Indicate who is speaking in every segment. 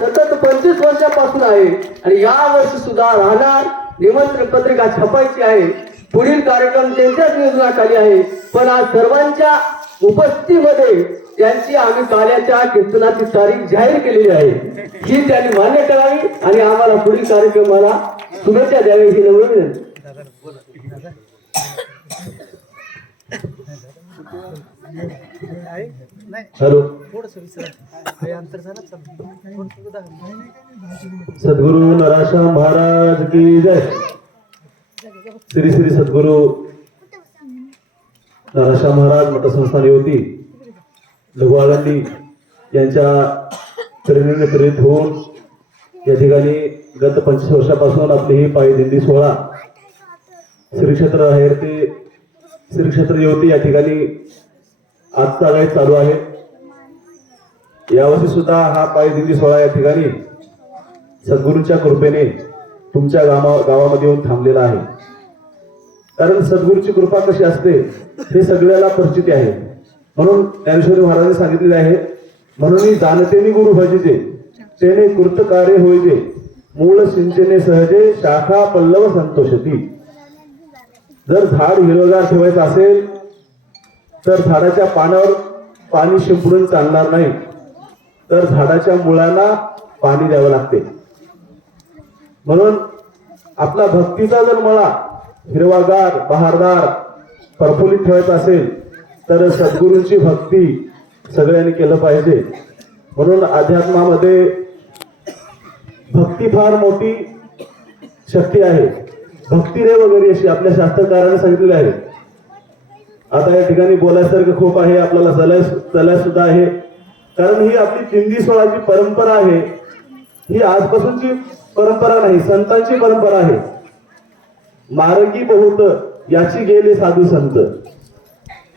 Speaker 1: सतत पंचवीस वर्षापासून आहे आणि या वर्षी सुद्धा राहणार निमंत्रण पत्रिका छापायची आहे पुढील कार्यक्रम त्यांच्याच नियोजनाखाली आहे पण आज सर्वांच्या उपस्थितीमध्ये त्यांची आम्ही काल्याच्या कीर्तनाची तारीख जाहीर केलेली आहे ही त्यांनी मान्य करावी आणि आम्हाला पुढील कार्यक्रमाला शुभेच्छा द्यावी ही नम्र विनंती
Speaker 2: हॅलो. सद्गुरु नराशा महाराज की जय. श्री श्री सद्गुरु नराशा महाराज मठसंस्थान युवती लघु आळंदी यांच्या प्रेरणेने प्रेरित होऊन या ठिकाणी गत पंचवीस वर्षापासून आपली ही पायी दिंडी सोहळा. श्री क्षेत्र आहेर ते श्री क्षेत्र युवती या ठिकाणी आजचा गाईड चालू आहे. यावर्षी सुद्धा हा पायी दिंडी सोहळा या ठिकाणी सद्गुरूंच्या कृपेने तुमच्या गावा गावामध्ये येऊन थांबलेला आहे. कारण सद्गुरूची कृपा कशी असते हे सगळ्याला परिचिती आहे. म्हणून ज्ञानेश्वरी महाराजांनी सांगितलेले आहे म्हणून जाणते मी गुरु भजिते तेने कृत कार्य होईजे मूळ सिंचने सहजे शाखा पल्लव संतोषती. जर झाड हिरवगार ठेवायचं असेल तर झाडाच्या पानावर पाणी शिंपडून चालणार नाही तर झाडाच्या मुळांना पाणी द्यावं लागते. म्हणून आपला भक्तीचा जर मळा हिरवागार बहारदार प्रफुल्लित ठेवायचा असेल तर सद्गुरूंची भक्ती सगळ्यांनी केलं पाहिजे. म्हणून अध्यात्मामध्ये भक्ती फार मोठी शक्ती आहे. भक्ती रे वगैरे अशी आपल्या शास्त्रकाराने सांगितलेली आहे. आता या ठिकाणी बोलायसारखं खूप आहे आपल्याला चलाय चलाय सुद्धा आहे. कारण ही आपली चिंदी सोळाची परंपरा आहे. ही आजपासूनची परंपरा नाही संतांची परंपरा आहे. मार्गी बहुत याची गेले साधू संत.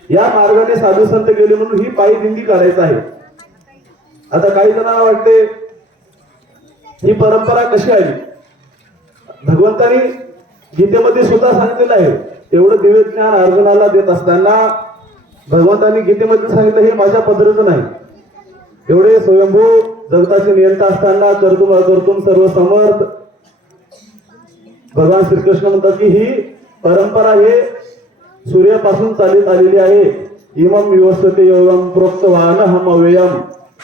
Speaker 2: या मार्गाने साधू संत गेले म्हणून ही पायी दिंडी काढायचं आहे. आता काही जणांना वाटते ही परंपरा कशी आली? भगवंतानी गीतेमध्ये सुद्धा सांगितलेलं आहे. एवढं दिव्य ज्ञान अर्जुनाला देत असताना भगवंतांनी गीतेमध्ये सांगितलं हे माझ्या पद्धतीचं नाही. एवढे स्वयंभू जगताचे नियंता असताना करतुम अकर्तुम सर्व समर्थ. भगवान श्रीकृष्ण म्हणतात की ही परंपरा हे सूर्यापासून चालत आलेली आहे. इमम युवस्वते योगम प्रोक्त वाहन हम अव्ययम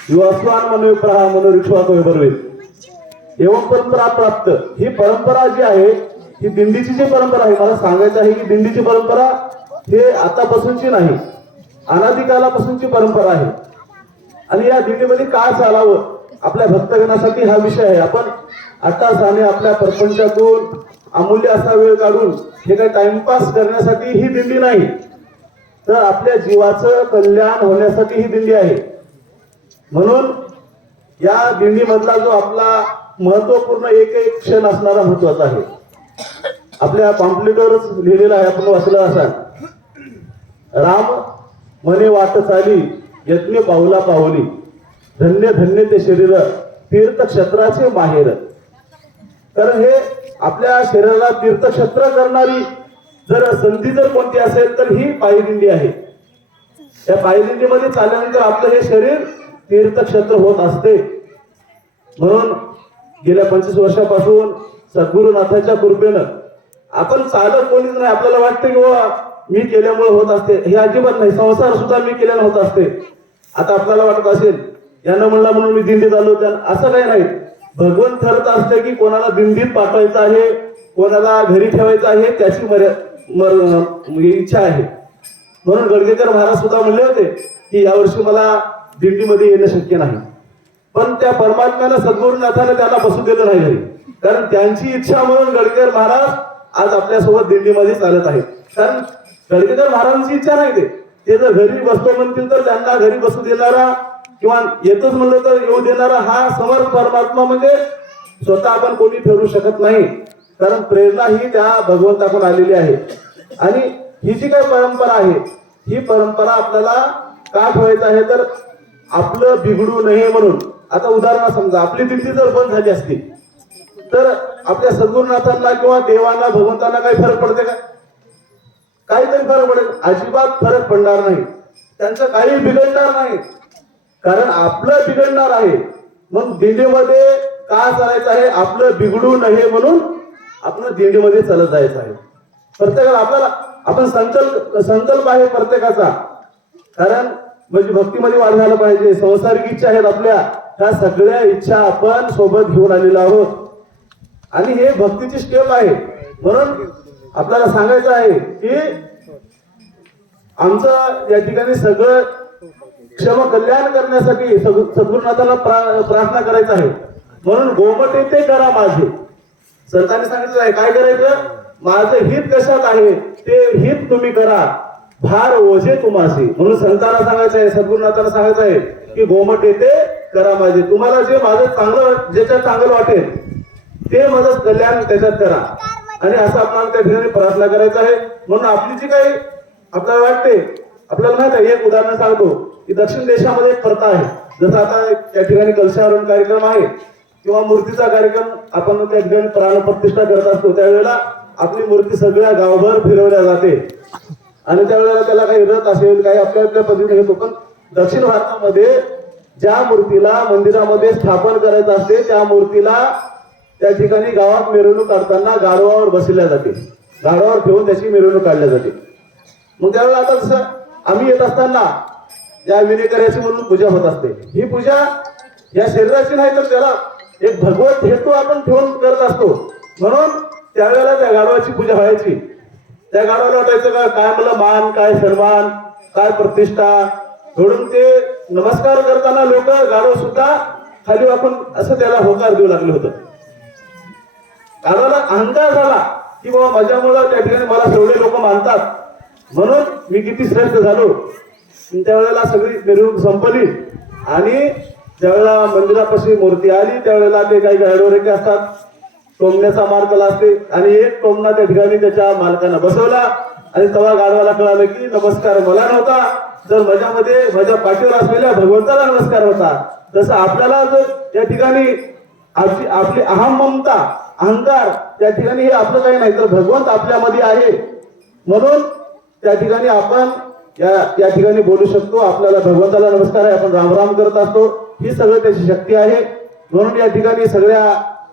Speaker 2: युवास्वान मनोप्रहा मनोरिक्ष्वा वैभरवेत एवं परंपरा प्राप्त. ही परंपरा जी आहे ही दिंडीची जी परंपरा आहे मला सांगायचं आहे की दिंडीची परंपरा हे आतापासूनची नाही अनादिकालापासूनची परंपरा आहे. आणि या दिंडीमध्ये काय चालावं आपल्या भक्तगणासाठी हा विषय आहे. आपण आता साने आपल्या प्रपंचातून अमूल्य असा वेळ काढून हे काही टाइमपास करण्यासाठी ही दिंडी नाही तर आपल्या जीवाचं कल्याण होण्यासाठी ही दिंडी आहे. म्हणून या दिंडीमधला जो आपला महत्त्वपूर्ण एक एक क्षण असणारा महत्त्वाचा आहे. आपल्या पॉम्प्लेटवरच लिहिलेला आहे आपण वाचलं असाल. राम मने वाट चाली यज्ञ पावला पावली. धन्य धन्य ते शरीर तीर्थक्षेत्राचे माहेर. कारण हे आपल्या शरीराला तीर्थक्षेत्र करणारी जर संधी जर कोणती असेल तर ही पायदिंडी आहे. या पायदिंडीमध्ये चालल्यानंतर आपलं हे शरीर तीर्थक्षेत्र होत असते. म्हणून गेल्या पंचवीस वर्षापासून सद्गुरुनाथाच्या कृपेनं आपण चालत कोणीच नाही. आपल्याला वाटतं की बाबा मी केल्यामुळे होत असते. हे अजिबात नाही. संसार सुद्धा मी केल्याने होत असते. आता आपल्याला वाटत असेल यानं म्हणला म्हणून मी दिंडीत आलो. त्या असं काही नाही. भगवंत ठरत असते की कोणाला दिंडीत पाठवायचं आहे कोणाला घरी ठेवायचं आहे त्याची मर्या इच्छा आहे. म्हणून गडगेकर महाराज सुद्धा म्हणले होते की यावर्षी मला दिंडीमध्ये येणं शक्य नाही. पण त्या परमात्म्यानं सद्गुरुनाथाने त्यांना बसू दिलं नाही घरी. कारण त्यांची इच्छा म्हणून गडकर महाराज आज आपल्यासोबत दिल्लीमध्ये चालत आहेत. कारण गडकेकर महाराजांची इच्छा नाही ते. ते जर घरी बसतो म्हणतील तर त्यांना घरी बसू देणारा किंवा येतच म्हणलं तर येऊ देणारा हा समर्थ परमात्मा म्हणजे स्वतः आपण कोणी ठरू शकत नाही. कारण प्रेरणा ही त्या भगवंताकडून आलेली आहे. आणि ही जी काही परंपरा आहे ही परंपरा आपल्याला का ठेवायचं आहे? तर आपलं बिघडू नये म्हणून. आता उदाहरण समजा आपली दिंडी जर बंद झाली असती तर आपल्या सद्गुरुनाथांना किंवा देवांना भगवंतांना काही फरक पडते का? काहीतरी फरक पडेल. अजिबात फरक पडणार नाही. त्यांचं काही बिघडणार नाही. कारण आपलं बिघडणार आहे. मग दिंडीमध्ये का चालायचं आहे? आपलं बिघडू नये म्हणून आपण दिंडीमध्ये चालत जायचं आहे. प्रत्येकाला आपल्याला आपण संकल्प संकल्प आहे प्रत्येकाचा. कारण म्हणजे भक्तीमध्ये वाढ झालं पाहिजे. संसारिक इच्छा आहेत आपल्या. ह्या सगळ्या इच्छा आपण सोबत घेऊन आलेलो आहोत. आणि हे भक्तीची स्टेप आहे. म्हणून आपल्याला सांगायचं आहे की आमचं या ठिकाणी सगळं क्षम कल्याण करण्यासाठी सद्गुरुनाथाला प्रार्थना करायचं आहे. म्हणून गोमटे ते करा माझे. संतांनी सांगितलं आहे काय करायचं? माझं हित कशात आहे ते हित तुम्ही करा. भार ओझे तुम्हाशी. म्हणून संतांना सांगायचं आहे सद्गुरुनाथाला सांगायचं आहे की गोमटे येते करा माझे. तुम्हाला जे माझं चांगलं ज्याच्यात चांगलं वाटेल ते माझं कल्याण त्याच्यात करा. आणि असं आपल्याला त्या ठिकाणी प्रार्थना करायचं आहे. म्हणून आपली जी काही आपल्याला वाटते आपल्याला माहीत आहे एक उदाहरण सांगतो की दक्षिण देशामध्ये एक प्रथा आहे. जसं आता त्या ठिकाणी कलशावरण कार्यक्रम आहे किंवा मूर्तीचा कार्यक्रम आपण त्या ठिकाणी प्राणप्रतिष्ठा करत असतो त्यावेळेला आपली मूर्ती सगळ्या गावभर फिरवल्या जाते. आणि त्यावेळेला त्याला काही रथ असेल काही आपल्या आपल्या पद्धतीने घेतो पण दक्षिण भारतामध्ये ज्या मूर्तीला मंदिरामध्ये स्थापन करायचं असते त्या मूर्तीला त्या ठिकाणी गावात मिरवणूक काढताना गाढवावर बसल्या जाते. गाढवावर ठेवून त्याची मिरवणूक काढल्या जाते. मग त्यावेळेला आता जसं आम्ही येत असताना या विनेकऱ्याची म्हणून पूजा होत असते ही पूजा या शरीराची नाही तर त्याला एक भगवत हेतू आपण ठेवून करत असतो. म्हणून त्यावेळेला त्या गाढवाची पूजा व्हायची. त्या गाढवाला वाटायचं का काय मला मान काय सन्मान काय प्रतिष्ठा? म्हणून ते नमस्कार करताना लोक गाढव सुद्धा खाली आपण असं त्याला होकार देऊ लागले होतं. कानाला अहंकार झाला की बाबा माझ्यामुळं त्या ठिकाणी मला सगळे लोक मानतात. म्हणून मी किती श्रेष्ठ झालो. त्यावेळेला सगळी मिरवणूक संपली. आणि ज्यावेळेला मंदिरापाशी मूर्ती आली त्यावेळेला ते काही गाडवरेखे असतात. टोमण्याचा मार्ग असते आणि एक टोमणा त्या ठिकाणी त्याच्या मालकांना बसवला. आणि तेव्हा गाडवाला कळालं की नमस्कार मला नव्हता. जर माझ्यामध्ये माझ्या पाठीवर असलेल्या भगवंताला नमस्कार होता. तसं आपल्याला जर या ठिकाणी आपली आपली अहम ममता अहंकार त्या ठिकाणी हे आपलं काही नाही तर भगवंत आपल्यामध्ये आहे. म्हणून त्या ठिकाणी आपण या या ठिकाणी बोलू शकतो आपल्याला भगवंताला नमस्कार आहे आपण रामराम करत असतो. ही सगळं त्याची शक्ती आहे. म्हणून या ठिकाणी सगळ्या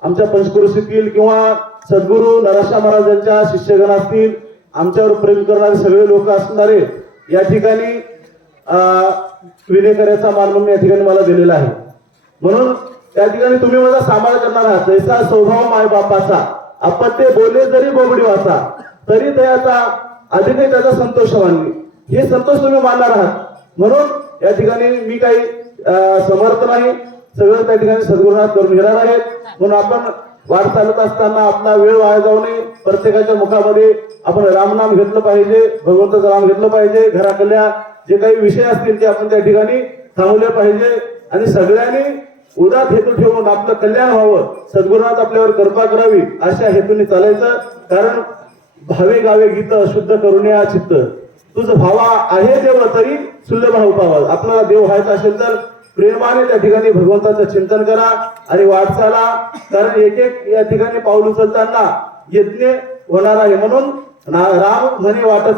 Speaker 2: आमच्या पंचक्रोशीतील किंवा सद्गुरू नराशा महाराजांच्या शिष्यगण असतील आमच्यावर प्रेम करणारे सगळे लोक असणारे या ठिकाणी अं, विनेकऱ्याचा मान म्हणून या ठिकाणी मला दिलेला आहे. म्हणून त्या ठिकाणी तुम्ही माझा सांभाळ करणार आहात. जैसा स्वभाव माय बापाचा. आपण ते बोलले जरी बोबडी वाचा तरी त्याचा अधिकही त्याचा संतोष मानली. हे संतोष तुम्ही मानणार आहात. म्हणून या ठिकाणी मी काही अं, समर्थ नाही. सगळं त्या ठिकाणी सद्गुरुनाथ करून घेणार आहेत. म्हणून आपण वाट चालत असताना आपला वेळ वाया जाऊ नये. प्रत्येकाच्या मुखामध्ये आपण रामनाम घेतलं पाहिजे भगवंताचं नाम घेतलं पाहिजे घराकडल्या जे काही विषय असतील ते आपण त्या ठिकाणी थांबवले पाहिजे. आणि सगळ्यांनी उदात हेतू ठेवून आपलं कल्याण व्हावं सद्गुरुनाथ आपल्यावर कृपा करावी अशा हेतूने चालायचं. कारण भावे गावे गीत शुद्ध नये चित्त. तुझं भावा आहे देव तरी सुल्ल भाव पावा. आपला देव व्हायचा असेल तर प्रेमाने त्या ठिकाणी भगवंताचं चिंतन करा आणि वाटचाला कारण एक एक या ठिकाणी पाऊल उचलताना यज्ञ होणार आहे म्हणून राम म्हणे वाटत